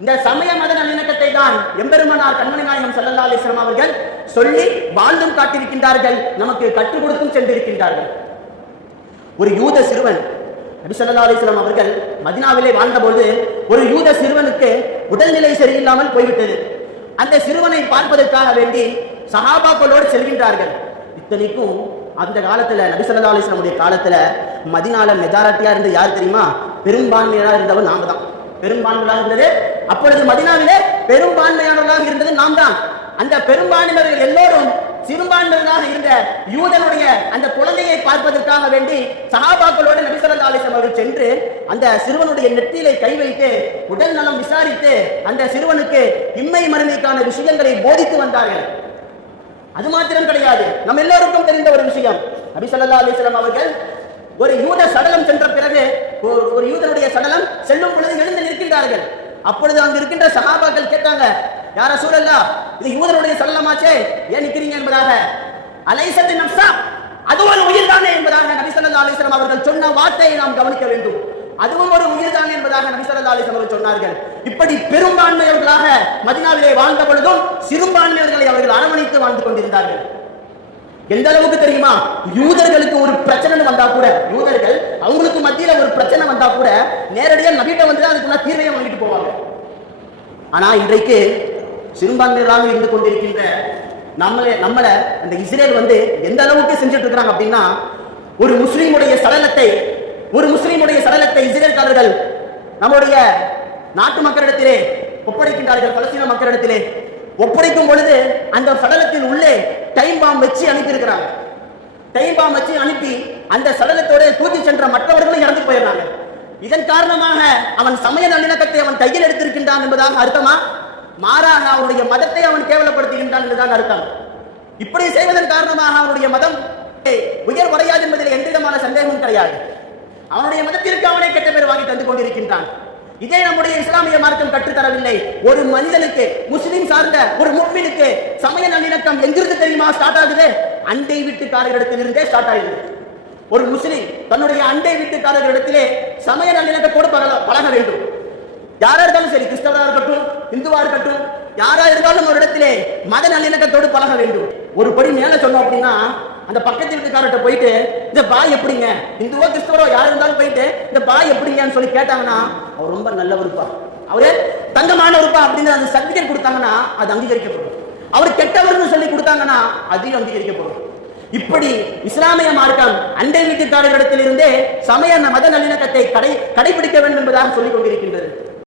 இந்த சமய மத நல்லிணக்கத்தை தான் எம்பெருமனார் கண்மணி நாயகம் சல்லல்லா அலிஸ்லாம் அவர்கள் சொல்லி வாழ்ந்தும் காட்டியிருக்கின்றார்கள் நமக்கு கற்றுக் கொடுத்தும் சென்றிருக்கின்றார்கள். ஒரு யூத சிறுவன் நபி சல்லா அலிஸ்லாம் அவர்கள் மதினாவிலே வாழ்ந்தபோது ஒரு யூத சிறுவனுக்கு உடல்நிலை சரியில்லாமல் போய்விட்டது. அந்த சிறுவனை பார்ப்பதற்காக வேண்டி சஹாபாக்களோடு செல்கின்றார்கள். இத்தனைக்கும் அந்த காலத்துல நபி ஸல்லல்லாஹு காலத்துல மதினால மெஜாரிட்டியா இருந்து யார் தெரியுமா? பெரும்பான்மையாக இருந்தவன் நாம தான். பெரும்பான்மையாக இருந்தது. அப்பொழுது மதினாவிலே பெரும்பான்மையானவர்களாக இருந்தது நாம் தான் அந்த பெரும்பான்மையினர்கள் எல்லோரும் சிறுபான்மையினராக இருந்த யூதனுடைய அந்த குழந்தையை பார்ப்பதற்காக வேண்டி சகாபாக்களோடு நபி ஸல்லல்லாஹு அவர்கள் சென்று அந்த சிறுவனுடைய நெற்றியிலே கை வைத்து உடல் நலம் விசாரித்து அந்த சிறுவனுக்கு இம்மை மருமைக்கான விஷயங்களை போதித்து வந்தார்கள். அது மாத்திரம் கிடையாது. நம் எல்லோருக்கும் தெரிந்த ஒரு விஷயம். நபிசல்லா அலிஸ்லாம் அவர்கள் ஒரு யூத சடலம் சென்ற பிறகு ஒரு- ஒரு யூதனுடைய சடலம் செல்லும் பொழுது எழுந்து நிற்கின்றார்கள். அப்பொழுது அங்கு இருக்கின்ற சகாபாக்கள் கேட்டாங்க யார சூழல்லா இது யூதனுடைய சடலமாச்சே? ஏன் நிற்கிறீங்க என்பதாக? அலைசத்து நம்சா அது ஒரு உயிர் தானே என்பதாக நபிசல்லா அலிஸ்லாம் அவர்கள் சொன்ன வார்த்தையை நாம் கவனிக்க வேண்டும். அதுவும் ஒரு உயிர் தானே என்பதாக நபிசல்லா ஸல்லல்லாஹு அவர்கள் சொன்னார்கள். இப்படி பெரும்பான்மையவர்களாக மதினாவிலே வாழ்ந்த பொழுதும் சிறுபான்மையர்களை அவர்கள் அரவணைத்து வாழ்ந்து கொண்டிருந்தார்கள். எந்த அளவுக்கு தெரியுமா? யூதர்களுக்கு ஒரு பிரச்சனை வந்தா கூட யூதர்கள் மத்தியில ஒரு பிரச்சனை வந்தா கூட நேரடியா நபிட்ட வந்து தான் அதுக்குள்ள தீர்வையை வாங்கிட்டு போவாங்க. ஆனா இன்றைக்கு சிறுபான்மையராக இருந்து கொண்டிருக்கின்ற நம்மளே நம்மளை அந்த இஸ்ரேல் வந்து எந்த அளவுக்கு செஞ்சுட்டு இருக்காங்க அப்படின்னா ஒரு முஸ்லீமுடைய சடலத்தை ஒரு முஸ்லீமுடைய சடலத்தை இஸ்ரேல்காரர்கள் நம்முடைய நாட்டு மக்களிடத்திலே ஒப்படைக்கின்றார்கள் பலஸ்தீன மக்களிடத்திலே. ஒப்படைக்கும் பொழுது அந்த சடலத்தின் உள்ளே டைம் பாம் வச்சு அனுப்பியிருக்கிறாங்க. டைம் பாம் வச்சு அனுப்பி அந்த சடலத்தோட தூக்கி சென்ற மற்றவர்களும் இறந்து போயிடுறாங்க. இதன் காரணமாக அவன் சமய நல்லிணக்கத்தை அவன் கையில் எடுத்திருக்கின்றான் என்பதாக அர்த்தமா? மாறாக அவனுடைய மதத்தை அவன் கேவலப்படுத்துகின்றான் என்பதாக அர்த்தம். இப்படி செய்வதன் காரணமாக அவனுடைய மதம் உயர் வரையாது என்பதில் எந்த விதமான சந்தேகமும் கிடையாது. அவனுடைய மதத்திற்கு அவனே கெட்ட பேர் வாங்கி தந்து கொண்டிருக்கின்றான். இதே நம்முடைய இஸ்லாமிய மார்க்கம் கற்றுத்தரவில்லை. ஒரு மனிதனுக்கு முஸ்லிம் சார்ந்த ஒரு முக்மினுக்கு சமய நல்லிணக்கம் எங்கிருந்து தெரியுமா? ஸ்டார்ட் ஆகுது. அண்டை வீட்டுக்காரர்களிடத்திலிருந்தே ஸ்டார்ட் ஆகிறது ஒரு முஸ்லீம் தன்னுடைய அண்டை வீட்டுக்காரர்களிடத்திலே சமய நல்லிணக்கத்தோடு பழக பழக வேண்டும். யாரா இருந்தாலும் சரி கிறிஸ்தவரா இருக்கட்டும் இந்துவா இருக்கட்டும் யாரா இருந்தாலும் ஒரு இடத்திலே மத நல்லிணக்கத்தோடு பழக வேண்டும். ஒரு படி மேல சொன்னோம் அப்படின்னா அந்த பக்கத்து வீட்டுக்காரர்கிட்ட போயிட்டு இந்த பாய் எப்படிங்க? இந்துவோ கிறிஸ்தவரோ யார் இருந்தாலும் போயிட்டு இந்த பாய் எப்படிங்கன்னு சொல்லி கேட்டாங்கன்னா அவர் ரொம்ப நல்லவருப்பா. அவரு தங்கமானவருப்பா அப்படின்னு அந்த சர்டிபிகேட் கொடுத்தாங்கன்னா அது அங்கீகரிக்கப்படும். அவர் கெட்டவர்னு சொல்லி கொடுத்தாங்கன்னா அதையும் அங்கீகரிக்கப்படும். இப்படி இஸ்லாமிய மார்க்கம் அண்டை வீட்டுக்காரர்களிடத்திலிருந்தே சமய மத நல்லிணக்கத்தை கடை கடைபிடிக்க வேண்டும் என்பதாக சொல்லிக் கொண்டிருக்கின்றது.